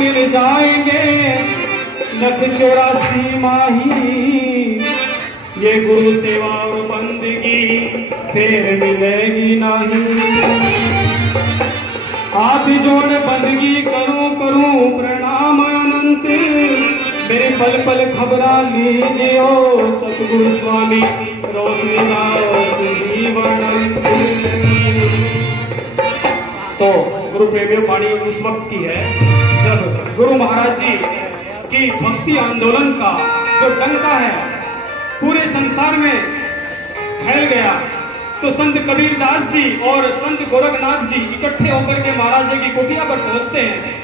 मिल जाएंगे लख 84 माही। ये गुरु सेवा और बंदगी फिर मिलेगी नहीं। हाथ जोड़ बंदगी करूं करूं प्रणाम अनंत। मेरे पल पल खबरा लीजिए सतगुरु स्वामी रोशनीदास जीवन। तो गुरु प्रेमियों वाणी उस वक्त की है जब गुरु महाराज जी की भक्ति आंदोलन का जो डंका है पूरे संसार में फैल गया। तो संत कबीरदास जी और संत गोरखनाथ जी इकट्ठे होकर के महाराज जी की कुटिया पर पहुंचते हैं।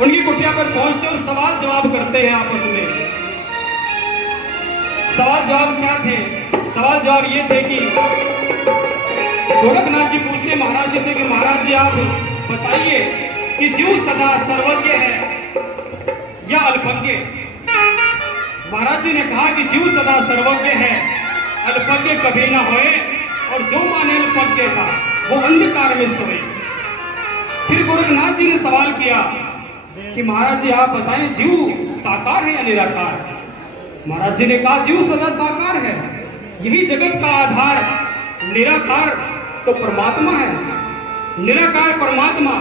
उनकी कुटिया पर पहुंचते और सवाल जवाब करते हैं आपस में। सवाल जवाब क्या थे? सवाल जवाब ये थे कि गोरखनाथ जी पूछते महाराज जी से कि महाराज जी आप बताइए कि जीव सदा सर्वज्ञ है या अल्पज्ञ? महाराज जी ने कहा कि जीव सदा सर्वज्ञ है, अल्पज्ञ कभी ना होए, और जो माने अल्पज्ञ का वो अंधकार में सोए। फिर गोरखनाथ जी ने सवाल किया कि महाराज जी आप बताएं जीव साकार है या निराकार? महाराज जी ने कहा जीव सदा साकार है, यही जगत का आधार। निराकार तो परमात्मा है, निराकार परमात्मा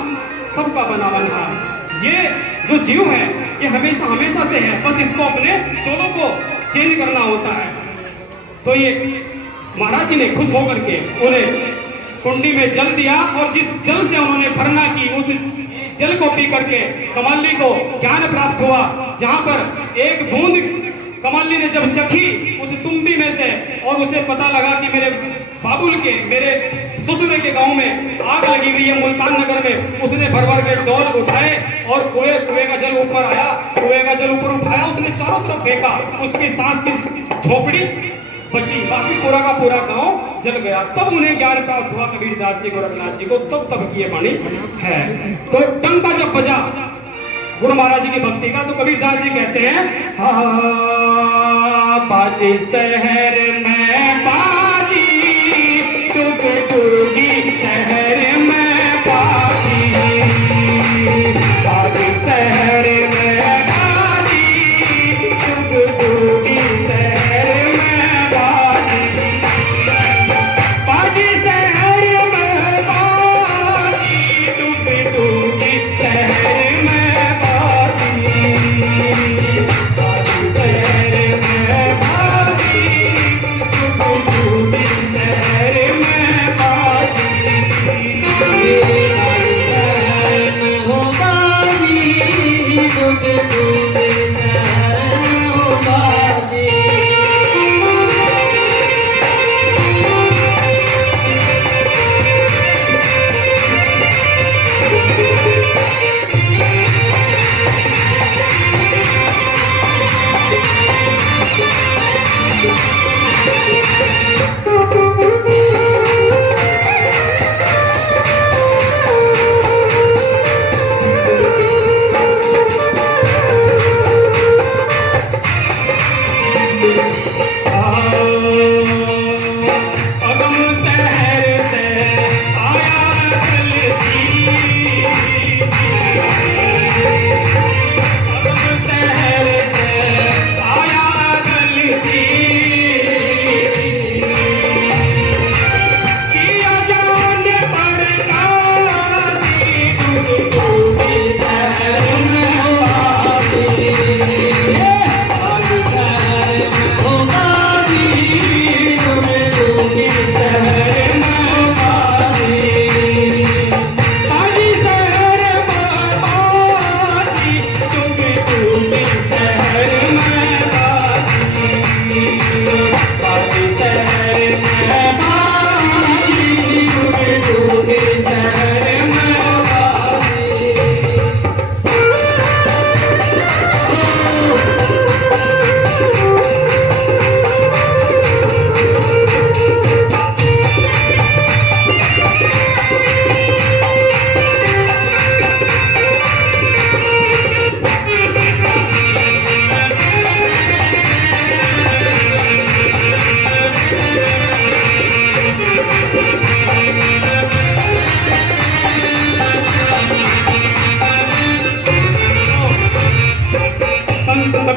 सबका बना बना। ये जो जीव है ये हमेशा हमेशा से है, बस इसको अपने चोलों को चेंज करना होता है। तो ये महाराज जी ने खुश होकर के उन्हें कुंडी में जल दिया और जिस जल से उन्होंने भरना की उस जल को पी करके कमल्ली को ज्ञान प्राप्त हुआ। जहां पर एक बूंद कमल्ली ने जब चखी उस तुम्बी में से और उसे पता लगा कि मेरे बाबुल के मेरे ससुर के गांव में आग लगी हुई है मुल्तान नगर में, उसने भर भर के डोल उठाए और कुएं का जल ऊपर आया, कुएं का जल ऊपर उठाया, उसने चारों तरफ फेंका, उसकी सांस की झोपड़ी बची, बाकी पूरा का पूरा गांव जल गया। तब उन्हें ज्ञान प्राप्त हुआ कबीरदास जी गोरखनाथ जी को, तब की ये वाणी है। तो डंका जब बजा गुरु महाराज जी की भक्ति का, तो कबीरदास जी कहते हैं बाजी शहर में बाजी टूट टूटी शहर में बाजी, बाजी शहर में बाजी टूट टूटी शहर में बाजी, बाजी शहर में बाजी टूट टूटी शहर में बाजी, बाजी शहर में बाजी टूट टूटी शहर में बाजी, हो बाजी टूट टूटी शहर हो बाजी।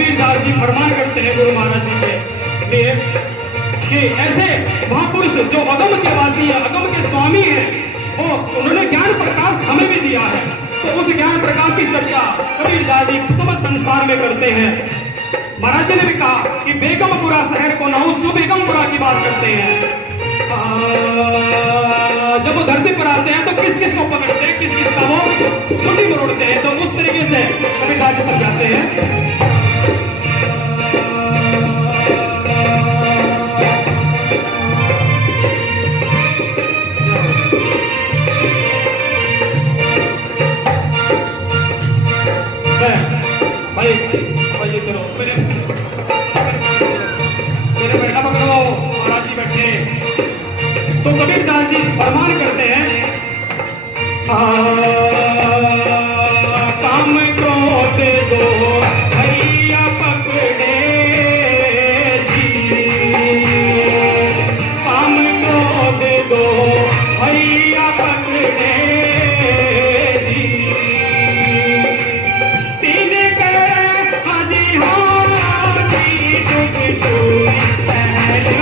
कबीरदास जी फरमान करते हैं गुरु महाराज जी के लिए कि ऐसे महापुरुष जो अगम के वासी है, अगम के स्वामी हैं, वो उन्होंने ज्ञान प्रकाश हमें भी दिया है। तो उस ज्ञान प्रकाश की चर्चा कबीरदास जी समस्त संसार में करते हैं। महाराज जी ने भी कहा कि बेगमपुरा शहर को नाउ सुबेगमपुरा की बात करते हैं। जब वो धरती पर आते हैं तो किस किस को पकड़ते हैं, किस किस का वो मुट्ठी मरोड़ते हैं। तो उस तरीके से कबीरदास जी समझाते हैं। भाई ये करो, मेरे बेटा पकड़ो, महाराज जी बैठे। तो कबीरदास जी फरमान करते हैं काम क्रोध दो भैया पकड़े जी, काम क्रोध दो भैया पकड़े जी, तीन के हाजी हाजी डूब डूब शहर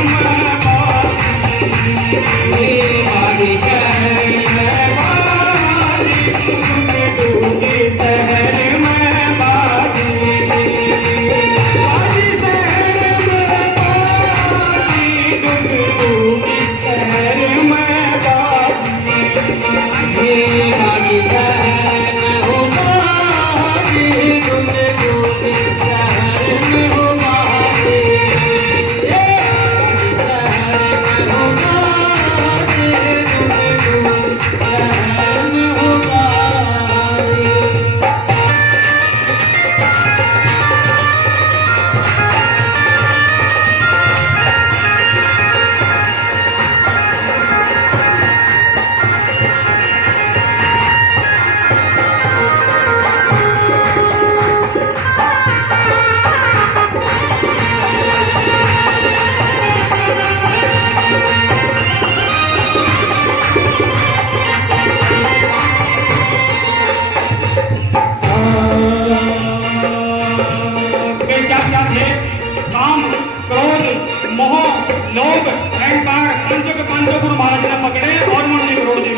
में गुरु महाराज ने पकड़े और मुंडी करोड़ दी।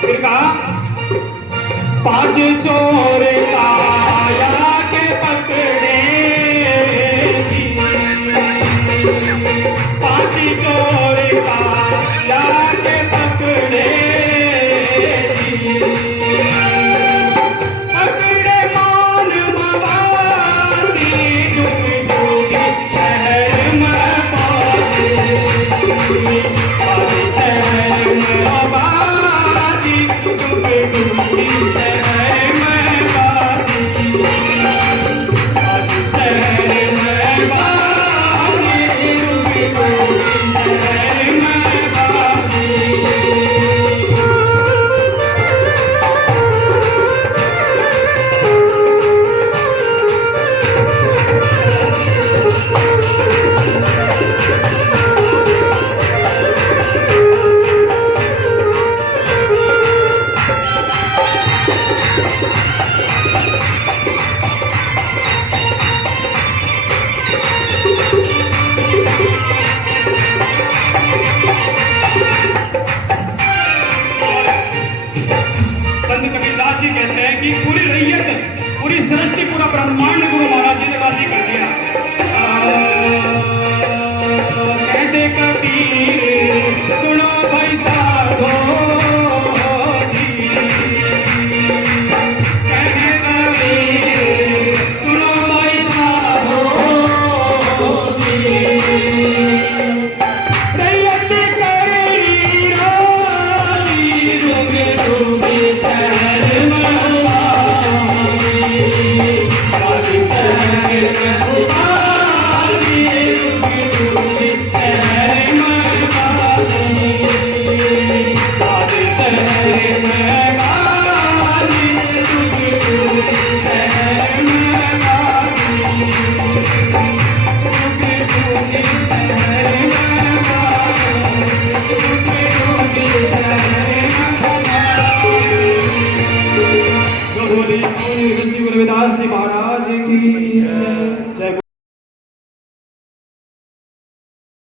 फिर कहा पांच चोर काया के पकड़े जी, पांच चोर काया के पकड़े जी, पकड़े मान मवासी डूब डूब शहर में पहुंचे। कि पूरी रैयत, पूरी सृष्टि, पूरा ब्रह्मांड गुरु महाराज जी ने राजी कर दिया। कहते कबीर सुनो भाई साधो जी, कहते कबीर सुनो भाई साधो जी, रैयत करी राजी डूबे डूबे शहर में गुरु रविदास जी महाराज की जय।